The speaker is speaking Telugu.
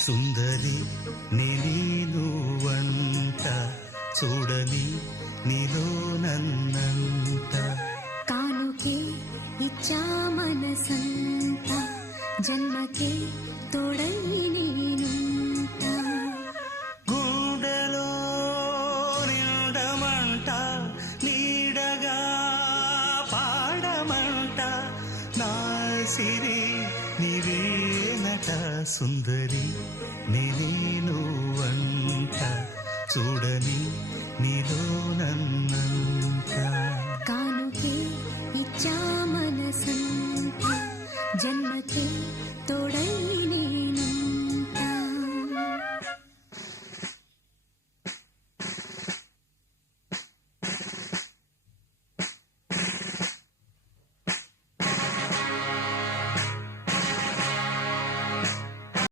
సుందరి నీను వంట చూడని నీలో నన్నంత కానుకే ఇచ్చా మనసంత జన్మకే తోడై నేనుంట గుండెలో నిండమంట నీడగా పాడమంట నా సిరి నీవేనట సుందరి నేను వంట చూడని నీలో నన్నంత కానుకే ఇచ్చా